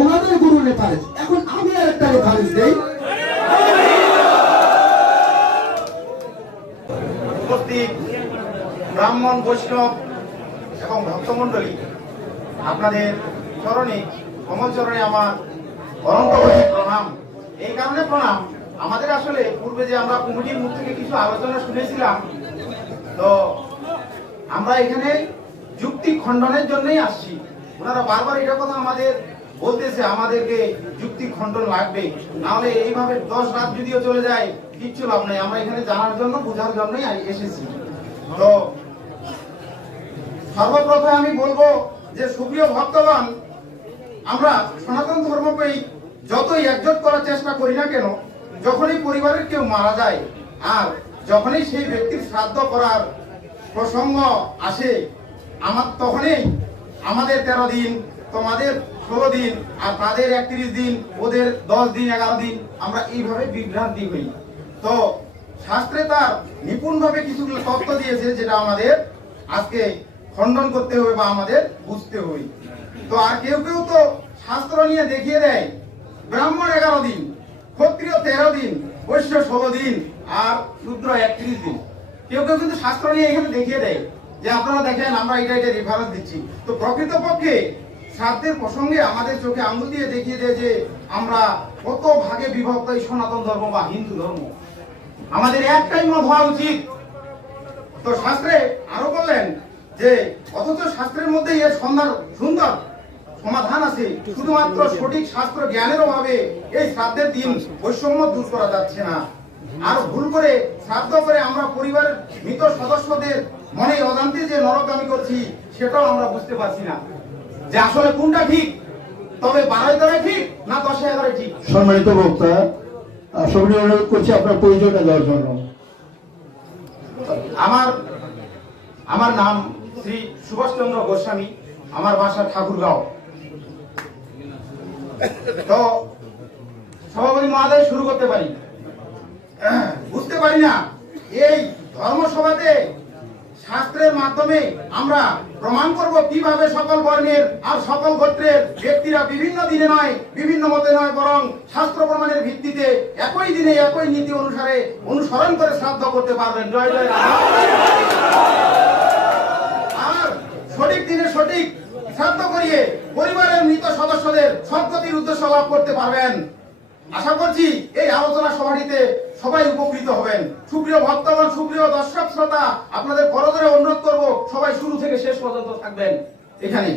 ওনাদের গুরু রেফারেন্স। এখন আমি আর একটা রেফারেন্স দেই। উপস্থিত ব্রাহ্মণ, বৈষ্ণব এবং ভক্তমণ্ডলী, আপনাদের চরণে, কমল চরণে আমার অনন্ত কোটি প্রণাম। এই কারণে প্রণাম, আমাদের আসলে পূর্বে যে আমরা কমিটির মুখ থেকে কিছু আলোচনা শুনেছিলাম, তো আমরা এখানে যুক্তি খণ্ডনের জন্যই আসছি। ওনারা বারবার এটা কথা আমাদের বলতেছে, আমাদেরকে যুক্তি খণ্ডন লাগবে, নাহলে এইভাবে 10 রাত যদিও চলে যায় কিচ্ছু লাভ নেই। আমরা এখানে জানার জন্য, বোঝার জন্যই এসেছি। তো সর্বপ্রথমে আমি বলবো যে সুপ্রিয় ভক্তগণ, আমরা সনাতন ধর্মকে যতই একজোট করার চেষ্টা করি না কেন, যখনই পরিবারের কেউ মারা যায় আর যখনই সেই ব্যক্তির শ্রাদ্ধ করার প্রসঙ্গ আসে, তখনই আমাদের 13 দিন, তোমাদের 16 দিন, আর তাদের 31 দিন, ওদের 10 দিন, 11 দিন, আমরা এইভাবে বিভ্রান্তি হই। তো শাস্ত্রে তার নিপুণভাবে কিছু তত্ত্ব দিয়েছে, যেটা আমাদের আজকে খণ্ডন করতে হবে বা আমাদের বুঝতে হবে। তো আর কেউ কেউ তো শাস্ত্র নিয়ে দেখিয়ে দেয় ব্রাহ্মণ 11 দিন, ক্ষত্রিয় 13 দিন, বৈশ্য 16 দিন, আর শূদ্র 31 দিন। কেউ কেউ কিন্তু শাস্ত্র নিয়ে এখানে দেখিয়ে দেয় যে আপনারা দেখেন আমরা এটা রেফারেন্স দিচ্ছি। তো প্রকৃতপক্ষে শ্রাদ্ধের প্রসঙ্গে আমাদের চোখে আঙুল দিয়ে দেখিয়ে দেয় যে আমরা কত ভাগে বিভক্ত এই সনাতন ধর্ম বা হিন্দু ধর্ম। আমাদের একটাই মত হওয়া উচিত। তো শাস্ত্রে আরো বললেন যে অথচ শাস্ত্রের মধ্যে এর সুন্দর সমাধান আছে, শুধুমাত্র সঠিক শাস্ত্র জ্ঞানের অভাবে এই শ্রাদ্ধের দিন বৈষম্য দূর করা যাচ্ছে না। আর ভুল করে শ্রাদ্ধ করে আমরা পরিবারের মৃত সদস্যদের মনে অজান্তে যে নরকগামী করছি, সেটাও আমরা বুঝতে পারছি না যে আসলে কোনটা ঠিক। তবে 12 ঠিক না 10-11 ঠিক। সম্মানিত বক্তা, সবাই অনুরোধ করছি আপনার পরিচয়টা দেওয়ার জন্য। আমার নাম শ্রী সুভাষচন্দ্র গোস্বামী, আমার বাসা ঠাকুরগাঁও। তো সভাপতি মহোদয়, শুরু করতে পারি? বুঝতে পারি না এই ধর্মসভাতে শাস্ত্রের মাধ্যমে আমরা প্রমাণ করব কিভাবে সকল বর্ণের আর সকল গোত্রের ব্যক্তিরা বিভিন্ন দিনে নয়, বিভিন্ন মতে নয়, বরং শাস্ত্র প্রমাণের ভিত্তিতে একই দিনে একই নীতি অনুসারে অনুসরণ করে শ্রাদ্ধ করতে পারবেন। জয় জয় রাধা। আর সঠিক দিনে সঠিক শ্রাদ্ধ করিয়ে পরিবারের মৃত সদস্যদের সদ্গতির উদ্দেশ্য লাভ করতে পারবেন। আশা করছি এই আলোচনা সভাটিতে সবাই উপকৃত হবেন। সুপ্রিয় ভক্তগণ, সুপ্রিয় দর্শক শ্রোতা, আপনাদের করজোরে অনুরোধ করব সবাই শুরু থেকে শেষ পর্যন্ত থাকবেন এখানে।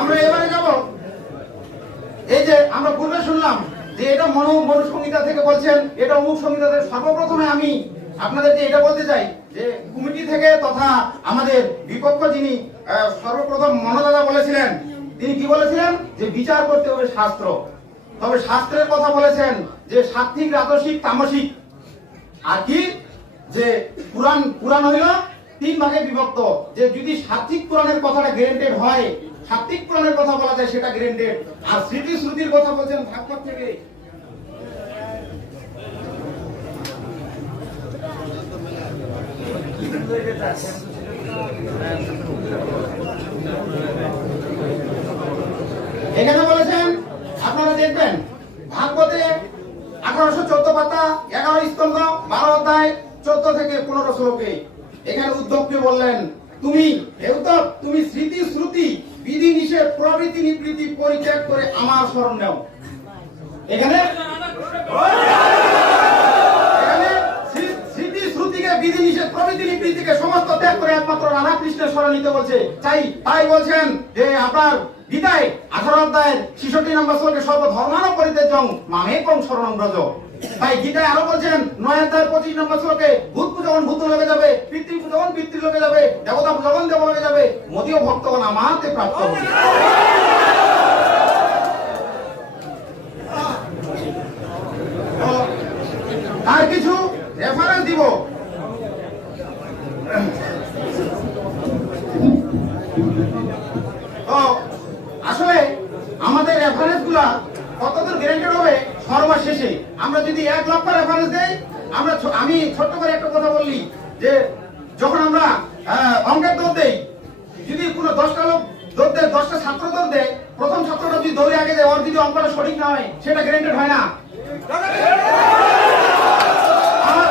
আমরা এবারে যাব, এই যে আমরা পূর্বে শুনলাম যে এটা মনুসংহিতা থেকে বলছেন, এটা অমুক সংহিতা থেকে। সর্বপ্রথমে আমি আপনাদেরকে এটা বলতে চাই যে কমিটি থেকে তথা আমাদের বিপক্ষ যিনি সর্বপ্রথম মনোদাদা বলেছিলেন, তিনি কি বলেছিলেন যে বিচার করতে হবে শাস্ত্র। তবে শাস্ত্রের কথা বলেছেন যে সাত্ত্বিক, রাজসিক, তামসিক, আর কি যে পুরাণ হইল 3 ভাগে বিভক্ত। যে যদি সাত্ত্বিক পুরাণের কথাটা গ্যারান্টেড হয়, সাত্ত্বিক পুরাণের কথা বলা যায়, সেটা গ্যারান্টেড। আর স্মৃতি শ্রুতির কথা বলছেন ভাগবত থেকে। এখানে বলেছেন, আপনারা দেখবেন ভাগবতে 1814 পাতা, 11 স্কন্ধ, 12 অধ্যায়, 14 থেকে 15 শ্লোকে এখানে উদ্ধবকে বললেন, তুমি হে উদ্ধব, তুমি স্মৃতি শ্রুতি বিধি নিষেধ প্রভৃতি নিবৃত্তি পরিত্যাগ করে আমার শরণ নাও। এখানে বিধি নিষেধ প্রভৃতি নিবৃত্তিকে সমস্ত ত্যাগ করে একমাত্র রাধা কৃষ্ণের শরণ নিতে বলছে। তাই বলছেন যে আপনার গীতায় 18 অধ্যায়ের 66 নম্বর শ্লোকে সর্বধর্মাণ পরিত্যাজ্যং মামেকং শরণং ব্রজ। তাই গীতায় আরো বলছেন 9 অধ্যায়ের 25 নম্বর শ্লোকে ভূত পূজগণ ভূত লোকে যাবে, পিতৃ পূজগণ পিতৃ লোকে যাবে, দেবতা পূজগণ দেবলোকে যাবে, মদীয় ভক্তগণ আমাতে প্রাপ্ত হবে। আর কিছু রেফারেন্স দিব। আসলে আমাদের রেফারেন্স গুলা কতদূর গ্যারান্টেড হবে সর্বশেষে। আমরা যদি 1 লক্ষ রেফারেন্স দেই, আমি ছোট্ট করে একটা কথা বললি যে যখন আমরা অঙ্কের দৌড় দেই, যদি কোনো 10টা লোক দৌড় দেয়, 10টা ছাত্র দৌড় দেয়, প্রথম ছাত্রটা যদি দৌড়ে আগে যায়, ওর যদি অঙ্কটা সঠিক না হয় সেটা গ্যারান্টেড হয় না। আর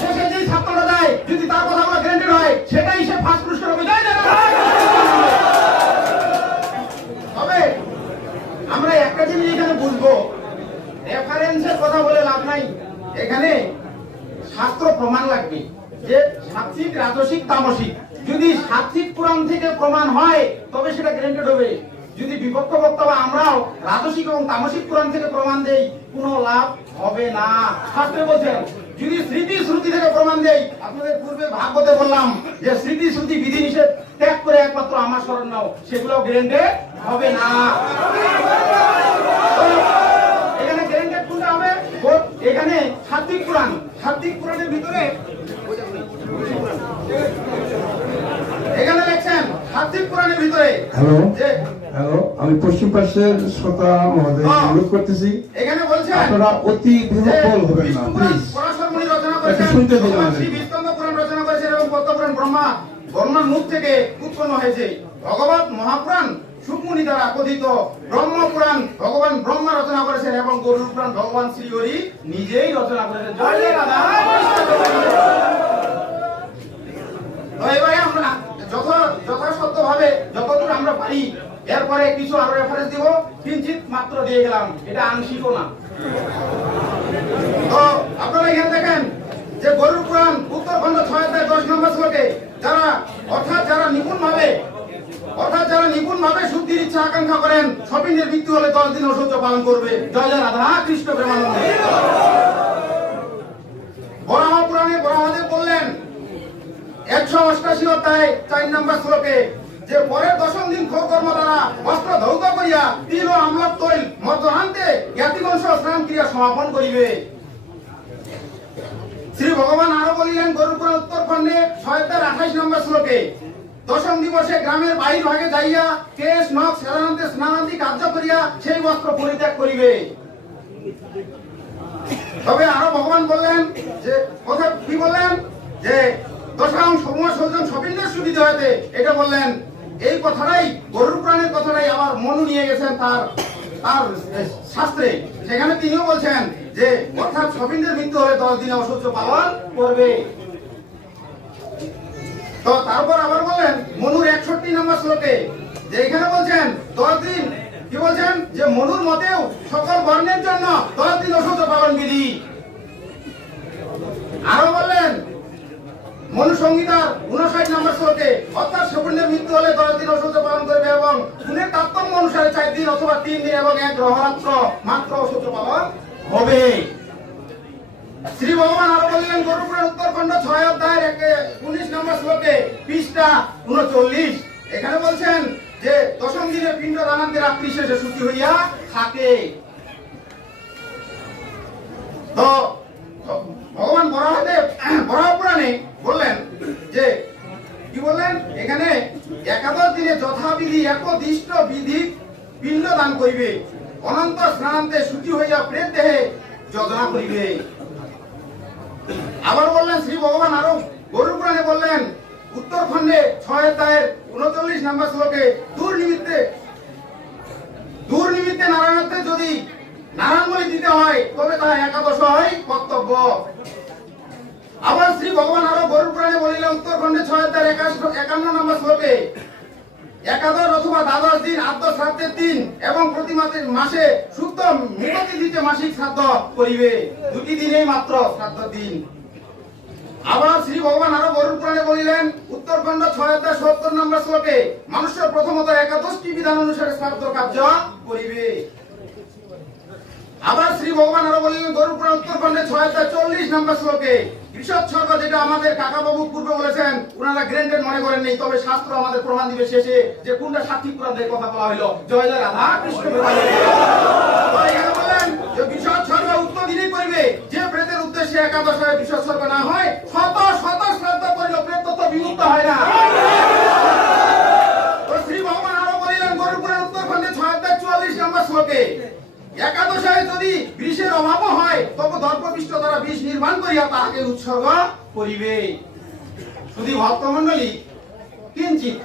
শেষে যেই ছাত্রটা যায় যদি তার কথাগুলো গ্যারান্টেড হয়, সেটাই সে ফার্স্ট পুরস্কার হবে। তবে আমরা একটা জিনিস এখানে বুঝবো, রেফারেন্সের কথা বলে লাভ নাই। এখানে শাস্ত্র প্রমাণ লাগবে যে সাত্বিক, রাজসিক, তামসিক। যদি সাত্বিক পুরাণ থেকে প্রমাণ হয় তবে সেটা গ্যারান্টেড হবে। যদি বিপক্ষ বক্তব্য আমরাও রাজসিক এবং তামসিক পুরাণ থেকে প্রমাণ দেই, কোনো লাভ হবে না। শাস্ত্রে বলছেন যদি স্মৃতি শ্রুতি থেকে প্রমাণ দেই, আপনাদের পূর্বে ভাগবতে বললাম যে স্মৃতি শ্রুতি বিধি নিষেধ ত্যাগ করে একমাত্র আমার শরণ নাও, সেগুলো গ্যারান্টেড হবে না। এখানে গ্যারান্টেড কোনটা হবে? এখানে সাত্বিক পুরাণ, সাত্বিক পুরাণের ভিতরে এখানে লেখছেন সাত্বিক পুরাণের ভিতরে। হ্যালো হ্যালো, আমি পশ্চিম পাশের শ্রোতা মহোদয় অনুরোধ করতেছি, এখানে বলছেন আপনারা অতি বিহ্বল হবেন না প্লিজ। পরাশর মুনি রচনা করেছেন, শুনতে দিন শ্রী বিষ্ণু পুরাণ রচনা করেছেন এবং পদ্ম পুরাণ ব্রহ্মার মুখ থেকে উৎপন্ন হয়েছে। ভগবত মহাপুরাণ সুকমুনি দ্বারা কথিত ব্রহ্ম পুরাণ ভগবান ব্রহ্মা রচনা করেছেন এবং গরুড় পুরাণ ভগবান শ্রীহরি নিজেই রচনা করেছেন। জয় জয় রাধা কৃষ্ণ। তো এবারে আমরা যথাসত্যভাবে যতদূর আমরা পারি, এরপরে কিছু আরো রেফারেন্স দিব, কিঞ্চিত মাত্র দিয়ে গেলাম, এটা আংশিকও না। তো আপনারা এখানে দেখেন যে গরুড় পুরাণ উত্তরখণ্ড 6 অধ্যায় 10 নম্বর শ্লোকে যারা নিপুণ ভাবে শুদ্ধির ইচ্ছা আকাঙ্ক্ষা করেন, সপিণ্ডের মৃত্যু হলে 10 দিন অসহ্য পালন করবে। জয় জয় রাধা কৃষ্ণ প্রেমানন্দে। বরাহ পুরাণে বরাহদেব বললেন 188 অধ্যায় 4 নম্বর শ্লোকে যে পরের 10ম দিন কর্ম দ্বারা বস্ত্র ধৌত করিয়া তিল ও আমলক তৈল মধ্যহান্তে জ্ঞাতিবংশ স্নান ক্রিয়া সমাপন করিবে। শ্রী ভগবান আরো বলিলেন গরুড় পুরাণ উত্তরখণ্ডে 6 অধ্যায় 28 নম্বর শ্লোকে 10ম দিবসে গ্রামের বাহির ভাগে যাইয়া কেশ নখ সাধারণতে স্নানাদি কার্য করিয়া সেই বস্ত্র পরিত্যাগ করিবে। তবে আরো ভগবান বললেন যে কথা কি বললেন যে দশাং সময় সৌজন সপিণ্ডের সুবিধা হইতে, এটা বললেন। এই কথাটাই গরুড় পুরাণের কথাটাই আবার মনু নিয়ে গেছেন তার শাস্ত্রে, সেখানে তিনিও বলছেন যে অর্থাৎ সপিণ্ডের মৃত্যু হলে 10 দিনে অসহ্য পালন করবে। তো তারপর আবার বলেন মনুর 61 নম্বর শ্লোকে যে এখানে বলছেন 10 দিন, কি বলছেন যে মনুর মতেও সকল বর্ণের জন্য 10 দিন অসহ্য পালন বিধি। আরো বললেন মনু সংহিতার 59 নম্বর শ্লোকে অর্থাৎ সপিণ্ডের মৃত্যু হলে 10 দিন অসহ্য পালন করবে এবং গুণের তারতম্য অনুসারে 4 দিন অথবা 3 দিন এবং 1 গ্রহরাত্র মাত্র অসহ্য পালন হবে। শ্রী ভগবান আরো বললেন গরুড় পুরাণ উত্তরখণ্ড 6 অধ্যায়ের 19 নম্বর শ্লোকে পৃষ্ঠা 39, এখানে বলছেন যে 10ম দিনের পিণ্ড দানান্তে রাত্রি শেষে শুচি হইয়া থাকে। তো ভগবান বরাহ পুরাণে বললেন যে কি বললেন এখানে 11 দিনে যথাবিধি একদিষ্ট বিধি পিণ্ড দান করিবে, অনন্ত স্নানান্তে শুচি হইয়া প্রেত দেহে যজনা করিবে। আবার বললেন শ্রী ভগবান আরো গরুড় পুরাণে বললেন উত্তরখণ্ডে 6 অধ্যায়ের 39 নম্বর শ্লোকে দূর নিমিত্তে নারায়ণত্বে যদি নারায়ণ বলি দিতে হয় তবে তা একাদশ হয় কর্তব্য। আবার শ্রী ভগবান আরো গরুড় পুরাণে বলিলেন উত্তরখণ্ডে 6 অধ্যায়ের 51 নম্বর শ্লোকে একাদশ অথবা দ্বাদশ দিন আদ্য শ্রাদ্ধের দিন এবং প্রতি মাসে শুদ্ধ মিনতি দিতে মাসিক শ্রাদ্ধ করিবে, 2টি দিনেই মাত্র শ্রাদ্ধ দিন। আবার শ্রী ভগবান আরো গরুড় পুরাণে বলিলেন উত্তরখণ্ড 6 অধ্যায় 70 নম্বর শ্লোকে মানুষের প্রথমত 11টি বিধান অনুসারে শ্রাদ্ধ কার্য করিবে। আবার শ্রী ভগবান আরো বলিলেন গরুড় পুরাণ উত্তরখণ্ডে 6 অধ্যায় 40 নম্বর শ্লোকে কৃষৎসর্গ, যেটা আমাদের কাকা বাবু পূর্বে বলেছেন, ওনারা গ্রেন্টেড মনে করেন নেই, তবে শাস্ত্র আমাদের প্রমাণ দিবে শেষে যে কোনটা সাত্বিক পুরাণের কথা বলা হলো। জয় জয় রাধা কৃষ্ণ। বললেন যে কৃষৎসর্গ উত্তর দিনই করবে, যে প্রেতের উদ্দেশ্যে একাদশ হয় কৃষৎসর্গ না হয় শত শত শ্রাদ্ধ করলেও প্রেত তো বিমুক্ত হয় না। তো শ্রী ভগবান আরো বলিলেন গরুড় পুরাণ উত্তরখণ্ডে 6 অধ্যায় 44 নম্বর শ্লোকে একাদশায় যদি বিষের অভাব হয় তবে দর্পপিষ্ট দ্বারা বিষ নির্মাণ করিয়া তাহাকে উৎসর্গ করিবে। শুধু ভক্তমণ্ডলী কিঞ্চিত,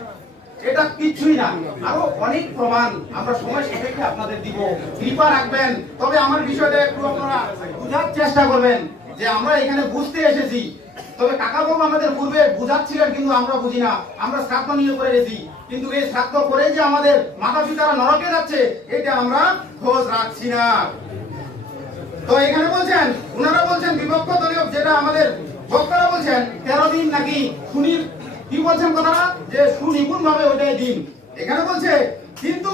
এটা কিচ্ছুই না, আরো অনেক প্রমাণ আমরা সময় সাপেক্ষে আপনাদের দিব, কৃপা রাখবেন। তবে আমার বিষয়টা একটু আপনারা বোঝার চেষ্টা করবেন যে আমরা এখানে বুঝতে এসেছি। তবে কাকা বাবু আমাদের পূর্বে বুঝাচ্ছিলেন, কিন্তু আমরা বুঝি না, আমরা শ্রাদ্ধ নিয়ে করে গেছি, কিন্তু এই শ্রাদ্ধ করে যে আমাদের মাতা পিতারা নরকে যাচ্ছে এটা আমরা খোঁজ রাখছি না। তো এখানে বলছেন, ওনারা বলছেন বিভক্ত দলীয়, যেটা আমাদের বক্তারা বলছেন 13 দিন নাকি সুনির কি বলছেন কথাটা, যে সুনিপুণ ভাবে ওইটাই দিন। এখানে বলছে কিন্তু,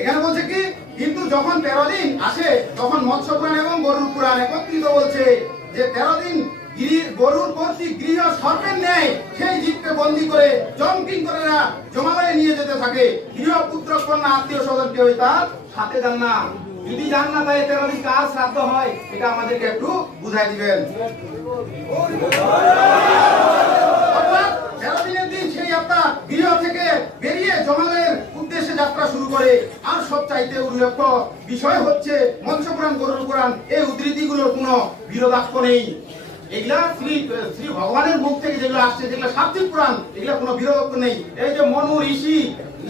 এখানে বলছে কি, কিন্তু যখন 13 দিন আসে তখন মৎস্য পুরাণ এবং গরুর পুরাণ একত্রিত বলছে যে 13 দিন গরুর প্রতি গৃহ সর্পের ন্যায় সেই জীবকে বন্দী করে জমকিঙ্করেরা জমালয়ে নিয়ে যেতে থাকে। গৃহ পুত্র কন্যা আত্মীয় স্বজন কেউ তার সাথে যান না। যদি যান না তাই 13 দিন কার শ্রাদ্ধ হয় এটা আমাদেরকে একটু বুঝাই দিবেন। অর্থাৎ 13 দিনের দিন সেই আত্মা গৃহ থেকে বেরিয়ে জমালয়ের উদ্দেশ্যে যাত্রা শুরু করে। আর সবচাইতে উল্লেখ্য বিষয় হচ্ছে মৎস্য পুরাণ গরুর পুরাণ, এই উদ্ধৃতিগুলোর কোনো বিরোধাক্ষ নেই। এগুলা শ্রী ভগবানের মুখ থেকে যেগুলো আসছে, যেগুলো সাত্বিক পুরাণ, এগুলা কোনো বিরোধ নেই। এই যে মনু ঋষি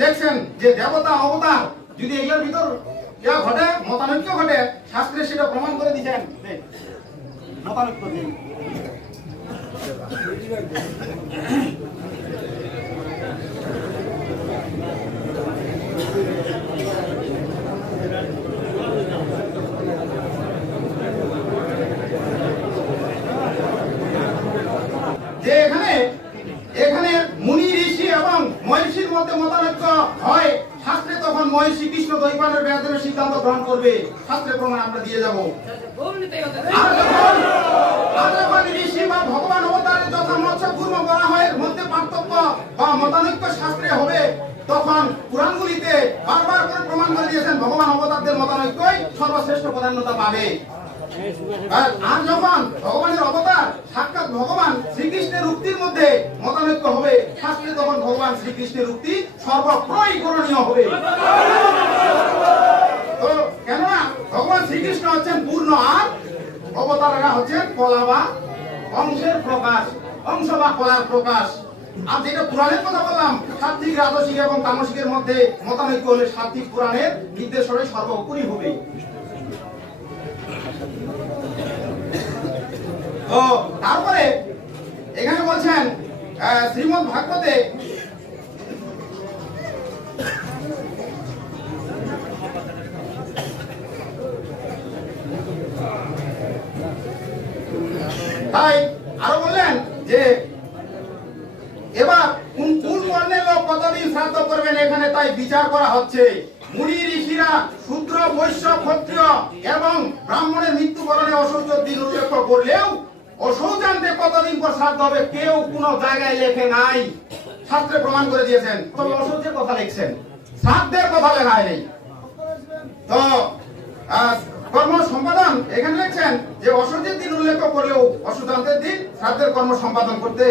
লেখছেন যে দেবতা অবতার, যদি এগুলোর ভিতর ইয়া ঘটে, মতানৈক্য ঘটে, শাস্ত্রে সেটা প্রমাণ করে দিচ্ছেন। মতানৈক্য দিন যে এখানে মুনি ঋষি এবং মহিষীর মধ্যে মতানৈক্য হয়, শাস্ত্রে তখন মহিষী কৃষ্ণ দ্বৈপায়নের বেদের সিদ্ধান্ত গ্রহণ করবে, শাস্ত্রে প্রমাণ আমরা দিয়ে যাব। আর যখন ঋষি বা ভগবান অবতারের যথা মৎস্য কুর্ম করা হয় মধ্যে পার্থক্য বা মতানৈক্য শাস্ত্রে হবে, তখন পুরাণগুলিতে বারবার করে প্রমাণ করে দিয়েছেন ভগবান অবতারদের মতানৈক্যই সর্বশ্রেষ্ঠ প্রাধান্যতা পাবে। আর যখন ভগবানের অবতার সাক্ষাৎ ভগবান শ্রীকৃষ্ণের উক্তির মধ্যে মতানৈক্য হবে, শাস্ত্রে তখন ভগবান শ্রীকৃষ্ণের উক্তি সর্বপ্রয় করণীয় হবে। তো কেননা ভগবান শ্রীকৃষ্ণ হচ্ছেন পূর্ণ, আর অবতারেরা হচ্ছেন কলা বা অংশের প্রকাশ, অংশ বা কলার প্রকাশ। আর যেটা পুরাণের কথা বললাম, সাত্বিক রাজসিক এবং তামসিকের মধ্যে মতানৈক্য হলে সাত্বিক পুরাণের নির্দেশনাই সর্বোপরি হবে। তো তারপরে এখানে বলছেন শ্রীমদ্ ভাগবতে তাই আরো বললেন যে এবার কোন বর্ণের লোক কতদিন শ্রাদ্ধ করবেন এখানে তাই বিচার করা হচ্ছে। মুনি ঋষিরা শূদ্র বৈশ্য ক্ষত্রিয় এবং ব্রাহ্মণের মৃত্যুবরণে অসহ্য দিন উল্লেখ করলেও অসৌজান্তে কতদিন পর শ্রাদ্ধ হবে কেউ কোন জায়গায় লেখে নাই, শাস্ত্রে প্রমাণ করে দিয়েছেন। তবে অসহ্যের কথা লিখছেন, শ্রাদ্ধের কথা লেখা নেই। তো কর্ম সম্পাদন এখানে লিখছেন যে অসহ্যের দিন উল্লেখ করলেও অসৌজান্তের দিন শ্রাদ্ধের কর্ম সম্পাদন করতে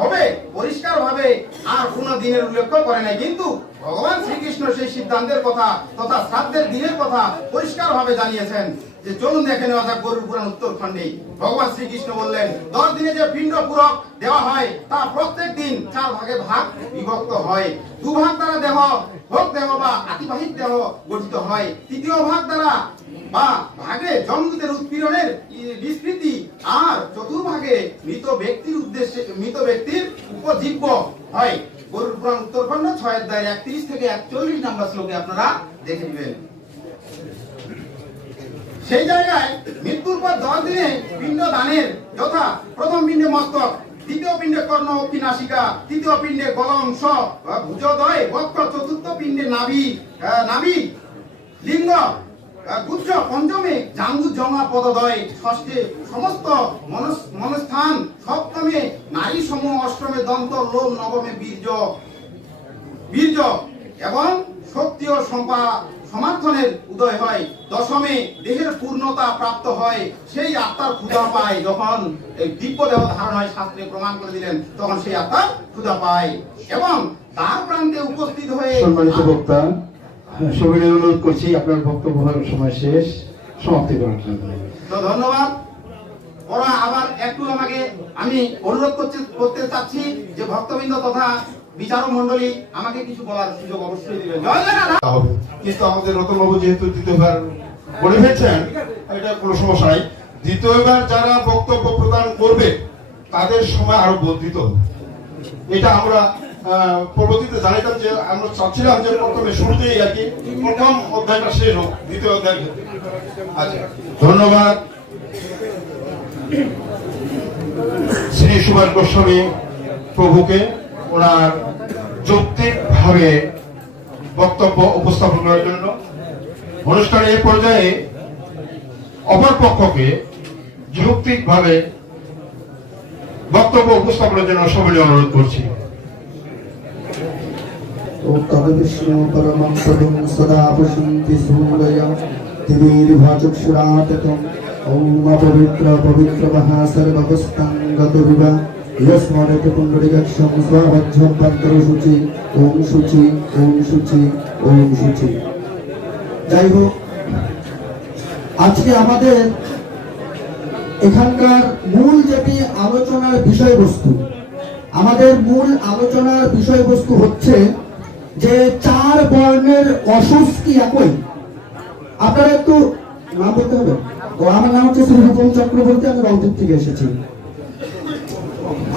হবে পরিষ্কার ভাবে, আর কোন দিনের উল্লেখ করে নাই। কিন্তু ভগবান শ্রীকৃষ্ণ সেই সিদ্ধান্তের কথা তথা শ্রাদ্ধের দিনের কথা পরিষ্কার ভাবে জানিয়েছেন। যে চলুন দেখে নেওয়া যাক গরুর পুরাণ উত্তরখণ্ডে। ভগবান শ্রীকৃষ্ণ বললেন 10 দিনে যে পিণ্ড পুরক দেওয়া হয় তা প্রত্যেক দিন 4 ভাগে ভাগ বিভক্ত হয়। 2 ভাগ দ্বারা দেহ ভোগ দেহ বা আতিবাহিক দেহ গঠিত হয়। 3য় ভাগ দ্বারা বা ভাগে জন্মদের উৎপীড়নের বিস্মৃতি, আর 4র্ভাগে মৃত ব্যক্তির উদ্দেশ্যে মৃত ব্যক্তির উপজীব্য হয়। গরুর পুরাণ উত্তরখণ্ড 6 অধ্যায় 31 থেকে 41 নম্বর শ্লোকে আপনারা দেখে নেবেন। সেই জায়গায় মৃত্যুর পর 10 দিনে পিণ্ড দানের যথা প্রথম পিণ্ডে মস্তক, দ্বিতীয় পিণ্ডে কর্ণ অক্ষি নাসিকা, তৃতীয় পিণ্ডে গল অংশ ভুজদ্বয় বক্ষ, চতুর্থ পিণ্ডে নাভি লিঙ্গ গুচ্ছ, পঞ্চমে জাঙ্গু জমা পদদ্বয়, ষষ্ঠে সমস্ত মনস্থান, সপ্তমে নারী সমূহ, অষ্টমে দন্ত লোম, নবমে বীর্য এবং শক্তি ও সমার্থনের উদয় হয়, দশমে দেহের পূর্ণতা প্রাপ্ত হয়, সেই আত্মার ক্ষুধা পায়। যখন দিব্য দেহ ধারণ হয়, শাস্ত্রে প্রমাণ করে দিলেন, তখন সেই আত্মার ক্ষুধা পায় এবং তার প্রান্তে উপস্থিত হয়ে সম্মানিত বক্তা সবিনয় অনুরোধ করছি আপনার বক্তব্যের সময় শেষ, সমাপ্তি করার জন্য। তো ধন্যবাদ। ওরা আবার একটু আমাকে আমি অনুরোধ করতে চাচ্ছি যে ভক্তবৃন্দ তথা বিচারক মন্ডলী আমাকে কিছু বলার সুযোগ অবশ্যই দিবেন। জয় জগন্নাথ। হবে কিন্তু আমাদের রতনবাবু যেহেতু দ্বিতীয়বার বলে ফেলছেন, এটা কোনো সমস্যা নাই। দ্বিতীয়বার যারা বক্তব্য প্রদান করবে তাদের সময় আরো বর্ধিত হবে। এটা আমরা পরবর্তীতে জানিতাম যে আমরা চাচ্ছিলাম যে প্রথমে শুরুতেই আর কি প্রথম অধ্যায়টা শেষ হোক, দ্বিতীয় অধ্যায়। আচ্ছা, ধন্যবাদ শ্রী সুভাষ গোস্বামী প্রভুকে ওনার যৌক্তিকভাবে বক্তব্য উপস্থাপন করার জন্য। অনুষ্ঠানের এই পর্যায়ে অপর পক্ষকে যৌক্তিকভাবে বক্তব্য উপস্থাপনের জন্য সবাই অনুরোধ করছি। বিষ্ণু পরমং পদং সদা পশ্যন্তি সূরয়ঃ দিবির্ভাচক্ষুরাততম ওম পবিত্র পবিত্র মহা সর্ববস্তাং গতবিবা ইয়স্মরেত পুণ্ডরিকাক্ষং স্ববজ্জং পত্রশুচি ওম শুচি ওম শুচি ওম শুচি। যাই হোক, আজকে আমাদের এখানকার মূল যেটি আলোচনার বিষয়বস্তু, আমাদের মূল আলোচনার বিষয়বস্তু হচ্ছে যে 4 বর্ণের অসুস কি একই। আপনারা একটু নাম বলতে হবে। আমার নাম হচ্ছে শ্রী রূপম চক্রবর্তী, আমি রংপুর থেকে এসেছি।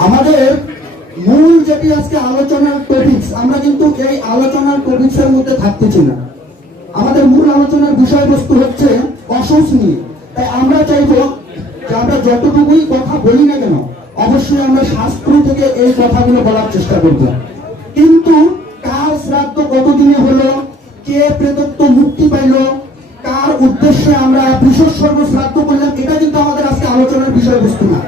আমাদের মূল যেটি আজকে আলোচনার টপিকস, আমরা কিন্তু এই আলোচনার টপিকসের মধ্যে থাকতেছি না। আমাদের মূল আলোচনার বিষয়বস্তু হচ্ছে অসুস নিয়ে। তাই আমরা চাইবো যে আমরা যতটুকুই কথা বলি না কেন, অবশ্যই আমরা শাস্ত্র থেকে এই কথাগুলো বলার চেষ্টা করব। কিন্তু কার শ্রাদ্ধ কতদিনে হলো, কে প্রেতত্ব মুক্তি পাইল, কার উদ্দেশ্যে আমরা বৃষস্বর্গ শ্রাদ্ধ করলাম, এটা কিন্তু আমাদের আজকে আলোচনার বিষয়বস্তু না।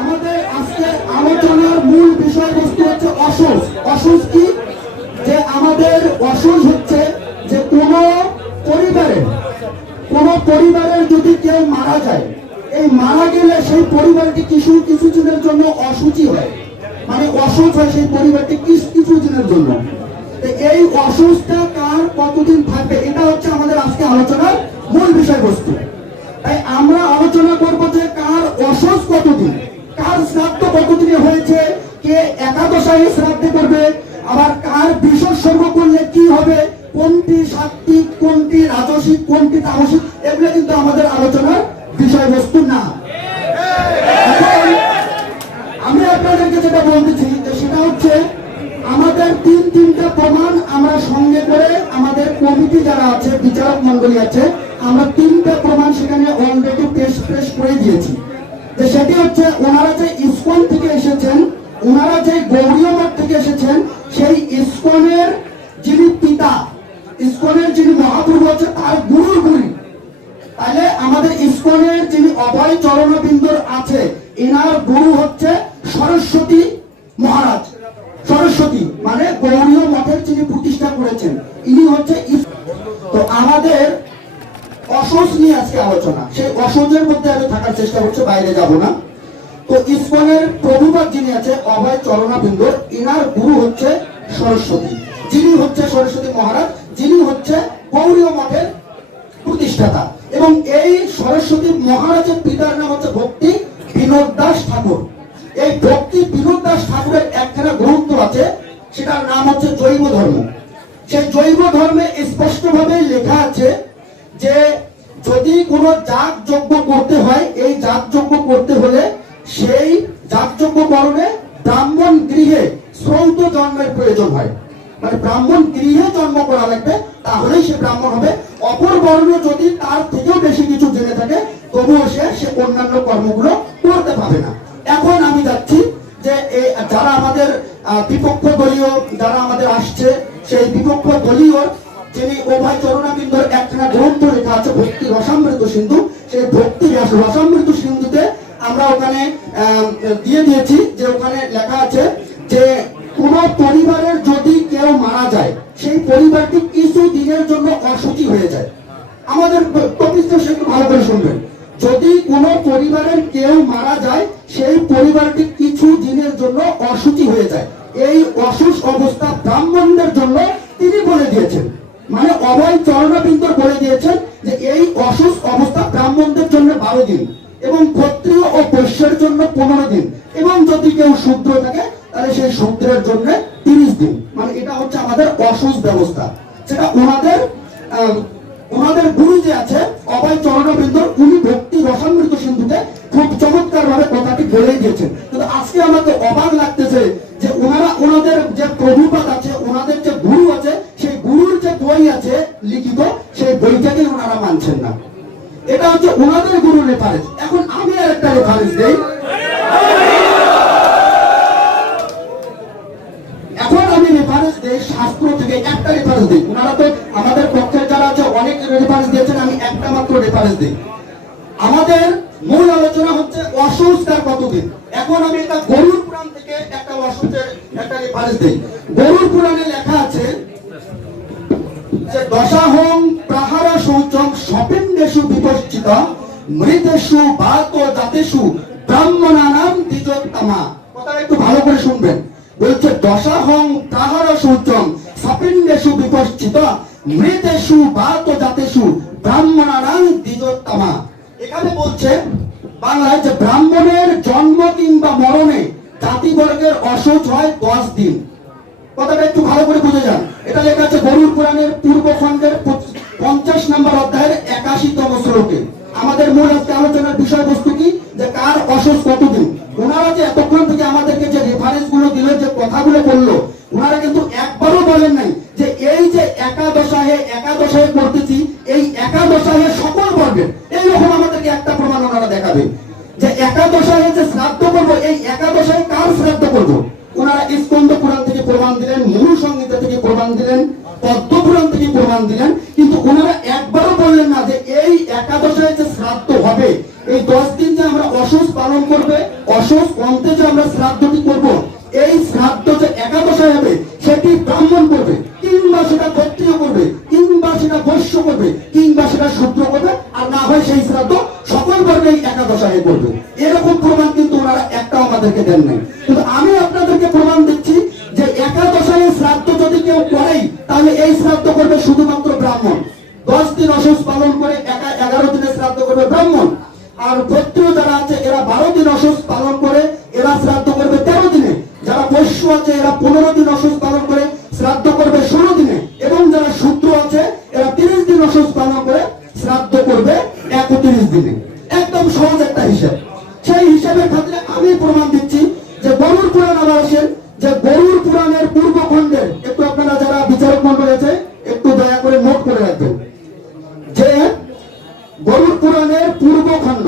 আমাদের আজকে আলোচনার মূল বিষয়বস্তু হচ্ছে অসুস। অসুস কি? যে আমাদের অসুস হচ্ছে যে কোন পরিবারের যদি কেউ মারা যায়, এই মারা গেলে সেই পরিবারটি কিছু দিনের জন্য অসুচি হয়, মানে অসুচ হয় সেই পরিবারটি কিছু দিনের জন্য। এই অসুচটা কার কতদিন থাকবে, এটা হচ্ছে আমাদের আজকে আলোচনার মূল বিষয়বস্তু। তাই আমরা আলোচনা করব যে কার অসুচ কতদিন, কার শ্রাদ্ধ কতদিনে হয়েছে, কে একাদশাহী শ্রাদ্ধ করবে, আবার কার বৃষস্বর্গ করলে কি হবে, কোনটি সাত্ত্বিক, কোনটি রাজসিক, কোনটি তামসিক, এগুলো কিন্তু আমাদের আলোচনার বিষয়বস্তু না। আমি আপনাদেরকে যেটা বলতেছি সেটা হচ্ছে আমাদের তিনটা প্রমাণ আমরা সঙ্গে করে আমাদের কমিটি যারা আছে, বিচারক মন্ডলী আছে, আমরা 3টা প্রমাণ সেখানে অলরেডি পেশ করে দিয়েছি। যে সেটি হচ্ছে ওনারা যে ইসকন থেকে এসেছেন, ওনারা যে গৌড়ীয় মঠ থেকে এসেছেন, সেই ইসকনের যিনি পিতা, ইসকনের যিনি মহাপ্রভু হচ্ছে তার গুরুর গুরু। তাহলে আমাদের ইসকনের যিনি অভয় চরণবিন্দুর আছে, এনার গুরু হচ্ছে সরস্বতী মহারাজ। সরস্বতী মানে গৌড়ীয় মঠের যিনি প্রতিষ্ঠা করেছেন, ইনি হচ্ছে। তো আমাদের অসুস নিয়ে আজকে আলোচনা, সেই অসুসের মধ্যে আমি থাকার চেষ্টা করছি, বাইরে যাব না। তো ইসকনের প্রভুপাদ যিনি আছে অভয় চরণবিন্দুর, ইনার গুরু হচ্ছে সরস্বতী, যিনি হচ্ছে সরস্বতী মহারাজ, যিনি হচ্ছে গৌড়ীয় মঠের প্রতিষ্ঠাতা। এবং এই সরস্বতী মহারাজের পিতার নাম হচ্ছে ভক্তি বিনোদ দাস ঠাকুর। এই ভক্তি বিনোদ দাস ঠাকুরের একখানা গ্রন্থ আছে, সেটার নাম হচ্ছে জৈব ধর্ম। সেই জৈব ধর্মে স্পষ্টভাবে লেখা আছে যে যদি কোনো যাগ যজ্ঞ করতে হয়, এই যাগ যজ্ঞ করতে হলে সেই যাগ যজ্ঞ করণে ব্রাহ্মণ গৃহে শ্রৌত জন্মের প্রয়োজন হয়, মানে ব্রাহ্মণ গৃহে জন্ম করা লাগবে, তাহলেই সে ব্রাহ্মণ হবে। অপর বর্ণ যদি তার থেকেও বেশি কিছু জেনে থাকে, তবুও সে অন্যান্য কর্মগুলো করতে পারবে না। এখন আমি যাচ্ছি যে যারা আমাদের বিপক্ষ দলীয় যারা আমাদের আসছে, সেই বিপক্ষ দলীয় যিনি অভয় চরণবিন্দুর একখানা গ্রন্থ লেখা আছে ভক্তি রসামৃত সিন্ধু, সেই ভক্তি রসামৃত সিন্ধুতে আমরা ওখানে দিয়ে দিয়েছি যে ওখানে লেখা আছে যে কোন পরিবারের যদি কেউ মারা যায়, সেই পরিবারটি কিছু দিনের জন্য অসুচি হয়ে যায়। আমাদের টপিকটা একটু ভালো করে শুনবেন। যদি কোন পরিবারের কেউ মারা যায়, সেই পরিবারটি কিছু দিনের জন্য অসুচি হয়ে যায়। এই অসুচ অবস্থা ব্রাহ্মণদের জন্য তিনি বলে দিয়েছেন, মানে অভয় চরণবিন্দু বলে দিয়েছেন যে এই অসুস্থ অবস্থা ব্রাহ্মণদের জন্য 12 দিন এবং ক্ষত্রিয় ও বৈশ্যের জন্য 15 দিন এবং যদি কেউ শূদ্র থাকে তাহলে সেই শূদ্রের জন্য 30 দিন। মানে এটা হচ্ছে আমাদের অসুস্থ ব্যবস্থা, যেটা ওনাদের গুরু যে আছে অভয় চরণবৃন্দ, উনি ভক্তি রসামৃত সিন্ধুতে খুব চমৎকার ভাবে কথাটি বলে দিয়েছেন। কিন্তু আজকে আমাকে অবাক লাগতেছে যে ওনাদের যে প্রভুপাদ আছে, ওনাদের যে গুরু আছে, সেই গুরুর যে বই আছে লিখিত, সেই বইটাকে ওনারা মানছেন না। এটা হচ্ছে ওনাদের গুরু রেফারেন্স। এখন আমি আর একটা রেফারেন্স দেই, এখন আমি রেফারেন্স দেই শাস্ত্র থেকে, একটা রেফারেন্স দিই। ওনারা তো আমাদের পক্ষের যারা আছে অনেক রেফারেন্স দিয়েছেন, আমি একটা মাত্র রেফারেন্স দিই। আমাদের মূল আলোচনা হচ্ছে অসুস্থতার কতদিন। এখন আমি এটা গরুর পুরাণ থেকে একটা অসুস্থের একটা রেফারেন্স দিই। গরুর পুরাণে লেখা আছে যে দশাহং প্রাহারা শৌচং স্বপিন্দেষু বিপশ্চিত মৃতেষু বাত জাতেষু ব্রাহ্মণানাম দ্বিজোত্তমা। কথাটা একটু ভালো করে শুনবেন। বলছে দশাহং প্রাহারা শৌচং স্বপিন্দেষু বিপশ্চিত মৃতেষু বাত জাতেষু ব্রাহ্মণানাম দ্বিজোত্তমা। এখানে বলছে বাংলায় যে ব্রাহ্মণের জন্ম কিংবা মরণে জাতিবর্গের অসুচ হয় 10 দিন। কথাটা একটু ভালো করে বুঝে যান। এটা লেখা আছে গরুর পুরাণের পূর্বখণ্ডের 50 নম্বর অধ্যায়ের 81তম শ্লোকে। আমাদের মূল আজকে আলোচনার বিষয়বস্তু কি, যে কার অসুচ কতদিন। ওনারা যে এতক্ষণ থেকে আমাদেরকে যে রেফারেন্স গুলো দিল, যে কথাগুলো বললো, ওনারা কিন্তু একবারও বলেন নাই যে এই যে একাদশাহে করতেছি, এই একাদশাহে সকল বর্গের এইরকম আমাদেরকে একটা প্রমাণ ওনারা দেখাবে যে একাদশাহে যে শ্রাদ্ধ করবো, এই একাদশাহে কার শ্রাদ্ধ করবো। ওনারা স্কন্দ পুরাণ থেকে প্রমাণ দিলেন, মনু সংহিতা থেকে প্রমাণ দিলেন, পদ্ম পুরাণ থেকে প্রমাণ দিলেন, কিন্তু ওনারা একবারও বললেন না যে এই একাদশায় যে শ্রাদ্ধ হবে, এই 10 দিন যে আমরা অসুচ পালন করবে, অসুচ অন্তে যে আমরা শ্রাদ্ধটি করব, এই শ্রাদ্ধ যে একাদশায় হবে সেটি ব্রাহ্মণ করবে, কিংবা সেটা ক্ষত্রিয় করবে, কিংবা সেটা বৈশ্য করবে, কিংবা সেটা শূদ্র করবে, আর না হয় সেই শ্রাদ্ধ সকল বর্গে একাদশায় করবে। এরকম প্রমাণ কিন্তু ওনারা একটাও আমাদেরকে দেন নাই। কিন্তু আমি আপনাদেরকে প্রমাণ দিচ্ছি যে একাদশায় শ্রাদ্ধ যদি কেউ করেই, তাহলে এই শ্রাদ্ধ করবে শুধুমাত্র ব্রাহ্মণ। 10 দিন অসুচ পালন করে 11 দিনে শ্রাদ্ধ করবে ব্রাহ্মণ। আর ক্ষত্রিয় যারা আছে এরা 12 দিন অসুচ পালন করে এরা শ্রাদ্ধ করবে 13 দিনে। যারা বৈশ্য আছে এরা 15 দিন অসুচ পালন করে শ্রাদ্ধ করবে 16 দিনে। এবং যারা শূদ্র আছে এরা 30 দিন অসুচ পালন করে শ্রাদ্ধ করবে 31 দিনে। একদম সহজ একটা হিসাব। সেই হিসাবের খাতিরে আমি প্রমাণ দিচ্ছি যে গরুর পুরাণ আবার আসেন, যে গরুর পুরাণের পূর্বখণ্ডের, একটু আপনারা যারা বিচারক মন্ডল আছে একটু দয়া করে নোট করে রাখবেন, যে গরুর পুরাণের পূর্বখণ্ড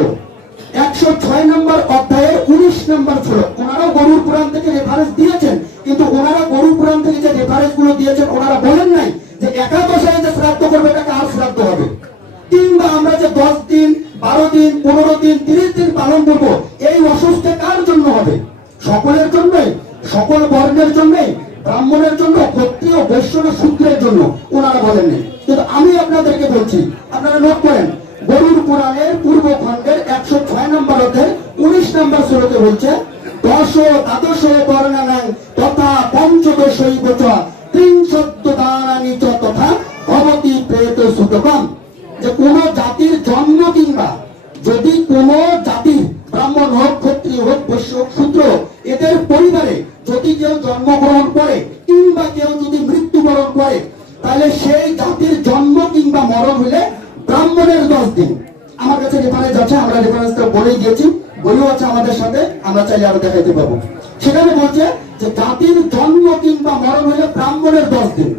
106 নম্বর অধ্যায়ের 19 নম্বর শ্লোক। ওনারাও গরুর পুরাণ থেকে রেফারেন্স দিয়েছেন, কিন্তু ওনারা গরুর পুরাণ থেকে যে রেফারেন্স গুলো দিয়েছেন, ওনারা বলেন নাই যে একাদশায় যে শ্রাদ্ধ করবে এটা কার শ্রাদ্ধ হবে, কিংবা আমরা যে 10 দিন 12 দিন 15 দিন 30 দিন পালন করব, এই অসুস্থতা কার জন্য হবে। সকলের জন্যই, সকল বর্ণের জন্যই, ব্রাহ্মণের জন্য, ক্ষত্রিয় বৈশ্য না শূদ্রের জন্য ওনারা বলেননি। কিন্তু আমি আপনাদেরকে বলছি, আপনারা নোট করেন, গরুর পুরাণের পূর্বখণ্ডের 106 নম্বর অধ্যায় 19 নম্বর শ্লোকে বলছে দশ দ্বাদশ বর্ণানাং তথা পঞ্চদশৈব চ ত্রিংশত দানানি চ তথা ভবতি প্রেত সুতকম। যে কোন জাতির জন্ম কিংবা যদি কোন জাতির ব্রাহ্মণ হোক, ক্ষত্রিয় হোক, বৈশ্য হোক, শূদ্র, এদের পরিবারে যদি কেউ জন্মগ্রহণ করে কিংবা কেউ যদি মৃত্যুবরণ করে, তাহলে সেই জাতির জন্ম কিংবা মরণ হলে ব্রাহ্মণের 10 দিন। আমার কাছে রেফারেন্স আছে, আমরা রেফারেন্সটা বলেই দিয়েছি, বইও আছে আমাদের সাথে, আমরা চাইলে আরো দেখাইতে পারবো। সেখানে বলছে যে জাতির জন্ম কিংবা মরণ হলে ব্রাহ্মণের 10 দিন।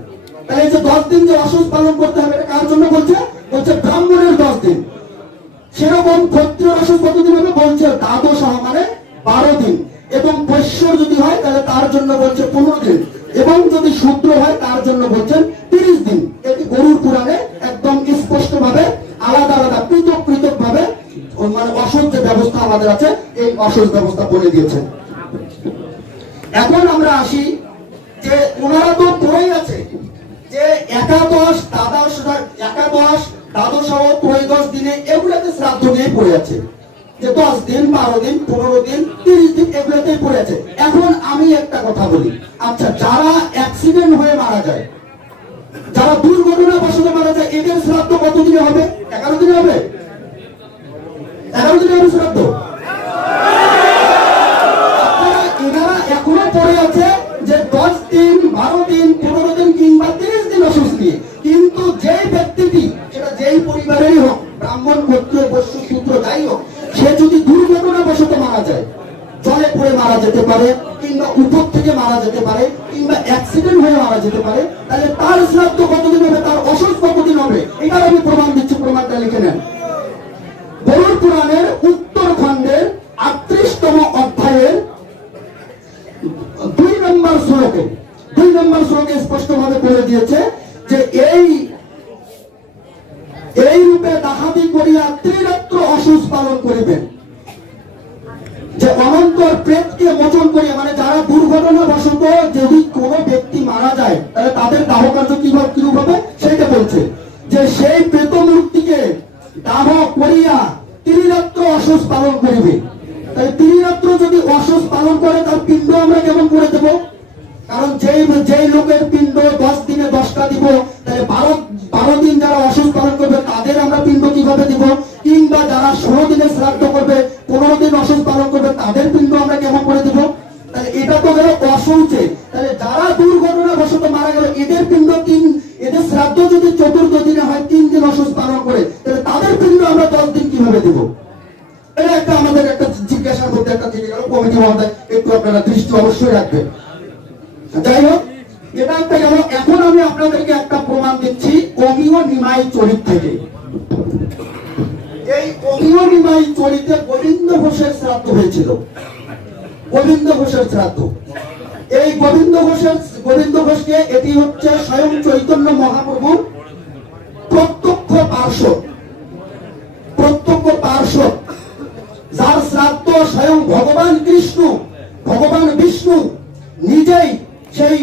তাহলে এই যে 10 দিন যে অসুচ পালন করতে হবে, এটা কার জন্য বলছে? বলছে ব্রাহ্মণের 10 দিন। সেরকম ক্ষত্রিয় অসুচ কতদিন হবে? বলছে দ্বাদশ মানে 12 দিন। এবং বৈশ্যর যদি হয় তাহলে তার জন্য বলছে 15 দিন, এবং যদি শূদ্র হয় তার জন্য বলছেন 30 দিন। এটি গরুর পুরাণে একদম স্পষ্ট ভাবে আলাদা আলাদা পৃথক পৃথক ভাবে মানে অসুচ যে ব্যবস্থা আমাদের আছে, এই অসুচ ব্যবস্থা বলে দিয়েছেন। এখন আমরা আসি যে ওনারা তো পড়েই আছে যে একাদশ দ্বাদশ ও ত্রয়োদশ দিনে এগুলাতে শ্রাদ্ধ নিয়ে পড়ে আছে, যে 10 দিন 12 দিন 15 দিন 30 দিন এগুলোতেই পড়ে আছে। এখন আমি একটা কথা বলি, আচ্ছা যারা অ্যাক্সিডেন্ট হয়ে মারা যায়, যারা দুর্ঘটনাবশত মারা যায় এদের শ্রাদ্ধ কতদিনে হবে? 11 দিনে হবে? 11 দিনে হবে শ্রাদ্ধ? এনারা এখনো পড়ে আছে যে 10 দিন, 12 দিন, 15 দিন কিংবা 30 দিন অসুস্থ নিয়ে। কিন্তু যে ব্যক্তিটি, সেটা যেই পরিবারেরই হোক, ব্রাহ্মণ, ক্ষত্রিয়, বৈশ্য, শূদ্র, যাই হোক, সে যদি দুর্ঘটনাবশত মারা যায়, জলে পড়ে মারা যেতে পারে, কিংবা উপর থেকে মারা যেতে পারে, কিংবা অ্যাক্সিডেন্ট হয়ে মারা যেতে পারে, তাহলে তার শ্রাদ্ধ কতদিন হবে, তার অসুস্থ কতদিন হবে, এটার আমি প্রমাণ দিচ্ছি। প্রমাণটা লিখে নেন। গরুড় পুরাণের উত্তরখণ্ডের 38তম অধ্যায়ের 2 নম্বর শ্লোকে স্পষ্টভাবে বলে দিয়েছে যে এই রূপে দাহাদি করিয়া ত্রিরাত্র অসুস পালন করিবেন। যে অনন্তর প্রেতকে মোচন করিয়া, মানে যারা দুর্ঘটনাবশত যদি কোনো ব্যক্তি মারা যায় তাহলে তাদের দাহ কার্য কিরূপ হবে সেটা বলছে, যে সেই প্রেত মূর্তিকে দাহ করিয়া ত্রিরাত্র অসুস পালন করিবে। তাহলে ত্রিরাত্র যদি অসুস পালন করে তার পিণ্ড আমরা কেমন করে দেব? কারণ যেই লোকের পিণ্ড 10 দিনে 10টা দিব, তাহলে 12 দিন যারা অসুস পালন করবে তাদের আমরা পিণ্ড কিভাবে দিব? কিংবা যারা 16 দিনে শ্রাদ্ধ করবে, 15 দিন অসুস পালন করবে, তাদের পিণ্ড আমরা কেমন করে দিব? তাহলে এটা তো গেল অসৌচে। তাহলে যারা দুর্ঘটনাবশত মারা গেল এদের পিণ্ড এদের শ্রাদ্ধ যদি 4র্থ দিনে হয়, 3 দিন অসুস পালন করে, তাহলে তাদের পিণ্ড আমরা 10 দিন কিভাবে দিব? এটা একটা আমাদের একটা জিজ্ঞাসার মধ্যে একটা থেকে গেল। কমিটি মহোদয় একটু আপনারা দৃষ্টি অবশ্যই রাখবেন। যাই হোক, এটা একটা গেল। এখন আমি আপনাদেরকে একটা প্রমাণ দিচ্ছি অমিয় নিমাই চরিত থেকে। এই অমিয় নিমাই চরিতে গোবিন্দ ঘোষের শ্রাদ্ধ হয়েছিল। গোবিন্দ ঘোষের শ্রাদ্ধ, এই গোবিন্দ ঘোষকে, এটি হচ্ছে স্বয়ং চৈতন্য মহাপ্রভুর প্রত্যক্ষ পার্শ্বদ, যার শ্রাদ্ধ স্বয়ং ভগবান কৃষ্ণ, ভগবান বিষ্ণু নিজেই, সেই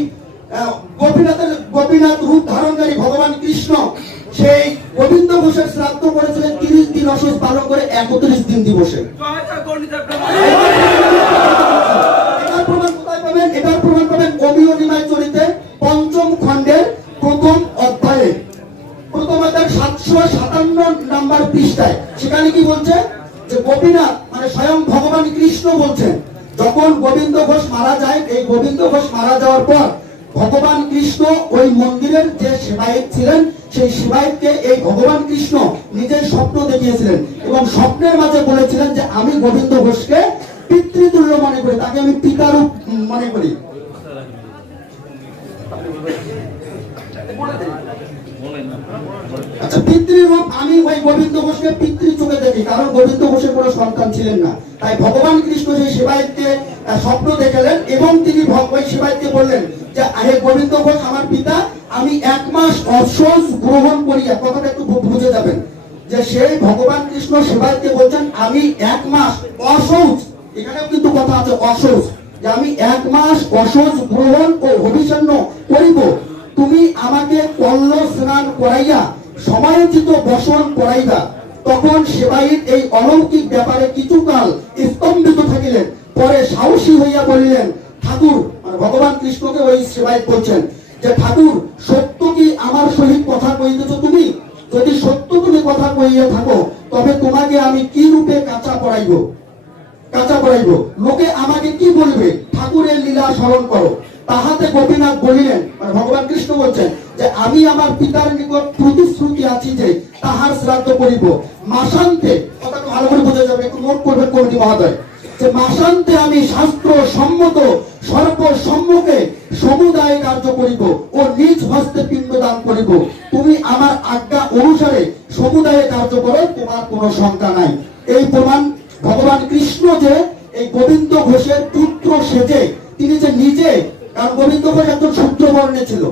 গোপীনাথ রূপ ধারণকারী ভগবান কৃষ্ণ সেই গোবিন্দ ঘোষের শ্রাদ্ধ করেছিলেন 30 দিন অসুস পালন করে 31 দিন দিবসে। এটার প্রমাণ পাবেন অমিয় নিমাই চরিতে 5ম খণ্ডের 1ম অধ্যায়ে, 757 নম্বর পৃষ্ঠায়। সেখানে কি বলছে? যে গোপীনাথ মানে স্বয়ং ভগবান কৃষ্ণ বলছেন, যখন গোবিন্দ ঘোষ মারা যায়, এই গোবিন্দ ঘোষ মারা যাওয়ার পর ভগবান কৃষ্ণ ওই মন্দিরের যে সেবায়ত ছিলেন, সেই সেবায়তকে এই ভগবান কৃষ্ণ নিজের স্বপ্ন দেখিয়েছিলেন এবং স্বপ্নের মাঝে বলেছিলেন যে আমি গোবিন্দ ঘোষকে পিতৃতুল্য মনে করি, তাকে আমি পিতারূপ মনে করি। আচ্ছা, পিতৃরূপ আমি ওই গোবিন্দ ঘোষকে পিতৃ চোখে দেখি, কারণ গোবিন্দ ঘোষের কোনো সন্তান ছিলেন না। তাই ভগবান কৃষ্ণ সেই সেবায়তকে স্বপ্ন দেখালেন এবং তিনি ওই সেবায়তকে বললেন যে হে গোবিন্দ ঘোষ আমার পিতা, আমি 1 মাস অসৌচ গ্রহণ করিয়া, কথাটা একটু বুঝে যাবেন, যে সেই ভগবান কৃষ্ণ সেবায়তকে বলছেন আমি 1 মাস অশৌচ, এখানেও কিন্তু কথা আছে অশৌচ, যে আমি 1 মাস অশৌচ গ্রহণ ও অভিষণ্ণ করিব, তুমি আমাকে কল্ল স্নান করাইয়া সময়োচিত বসন করাইবা। তখন সেবায়িত এই অলৌকিক ব্যাপারে কিছুকাল স্তম্ভিত থাকিলেন, পরে সাহসী হইয়া বলিলেন, ঠাকুর, ভগবান কৃষ্ণকে ওই সেবায়িত বলছেন যে ঠাকুর, সত্য কি আমার সহিত কথা কইতেছ তুমি? যদি সত্য তুমি কথা কইয়া থাকো তবে তোমাকে আমি কি রূপে কাঁচা পড়াইব, লোকে আমাকে কি বলবে? ঠাকুরের লীলা স্মরণ করো। তাহাতে গোপীনাথ বলিলেন, মানে ভগবান কৃষ্ণ বলছেন যে আমি আমার পিতার নিকট প্রতিশ্রুতি আছি যে তাহার শ্রাদ্ধ করিব। মাসান্তে, কথাটা ভালো করে বোঝা যাবে, একটু নোট করবেন কমিটি মহোদয়, যে মাসান্তে আমি শাস্ত্র সম্মত সর্বসম্মুখে সমুদায় কার্য করিব ও নিজ হস্তে পিণ্ডদান করিব। তুমি আমার আজ্ঞা অনুসারে সমুদায়ে কার্য করো, তোমার কোনো শঙ্কা নাই। এই প্রমাণ ভগবান কৃষ্ণ যে এই গোবিন্দ ঘোষের পুত্র সেজে, তিনি যে নিজে, কারণ গোবিন্দ ঘোষ একজন শূদ্র বর্ণে ছিল।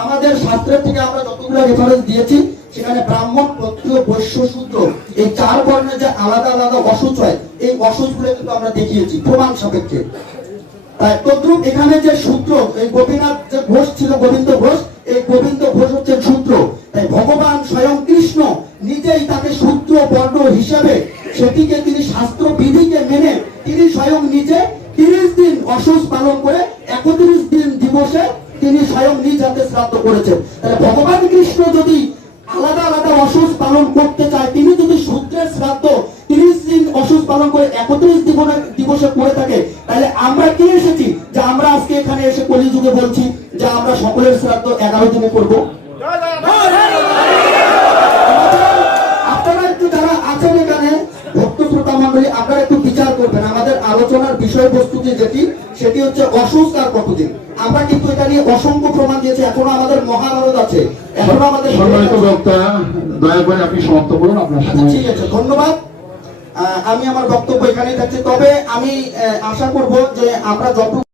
আমাদের শাস্ত্রের থেকে আমরা যতগুলো রেফারেন্স দিয়েছি সেখানে ব্রাহ্মণ, ক্ষত্রিয়, বৈশ্য, শূদ্র এই 4 বর্ণে যে আলাদা আলাদা অসুচ হয়, এই অসুচগুলো কিন্তু আমরা দেখিয়েছি প্রমাণ সাপেক্ষে। তাই তদ্রূপ এখানে যে শূদ্র, এই গোপীনাথ যে ঘোষ ছিল, গোবিন্দ ঘোষ, এই গোবিন্দ ঘোষ হচ্ছে শূদ্র। তাই ভগবান স্বয়ং কৃষ্ণ নিজেই তাকে শূদ্র বর্ণ হিসেবে সেটিকে তিনি শাস্ত্র বিধিকে মেনে তিনি স্বয়ং নিজে 30 দিন অসুচ পালন করে 31 দিন দিবসে তিনি স্বয়ং নিজ হাতে শ্রাদ্ধ করেছেন। তাহলে ভগবান কৃষ্ণ যদি আলাদা আলাদা অসুস পালন করতে চায়, তিনি যদি সূত্রের শ্রাদ্ধ 30 দিন অসুস পালন করে 31 দিবসে করে থাকে, তাহলে আমরা কি এসেছি যে আমরা আজকে এখানে এসে কলিযুগে বলছি যে আমরা সকলের শ্রাদ্ধ 11 দিনে করবো? আপনারা একটু যারা আছেন এখানে ভক্ত শ্রোতা মন্ডলী, আপনারা একটু বিচার করবেন আমাদের আলোচনার বিষয়বস্তু যেটি, সেটি হচ্ছে অসুস আর কতদিন। আমরা কিন্তু এটা নিয়ে অসংখ্য প্রমাণ দিয়েছি, এখনো আমাদের মহাভারত আছে, এখনো আমাদের সম্মানিত বক্তা, দয়া করে আপনি সমাপ্ত করুন আপনার আচ্ছা, সময়। ঠিক আছে, ধন্যবাদ। আমি আমার বক্তব্য এখানেই থাকছি। তবে আমি আশা করব যে আমরা যত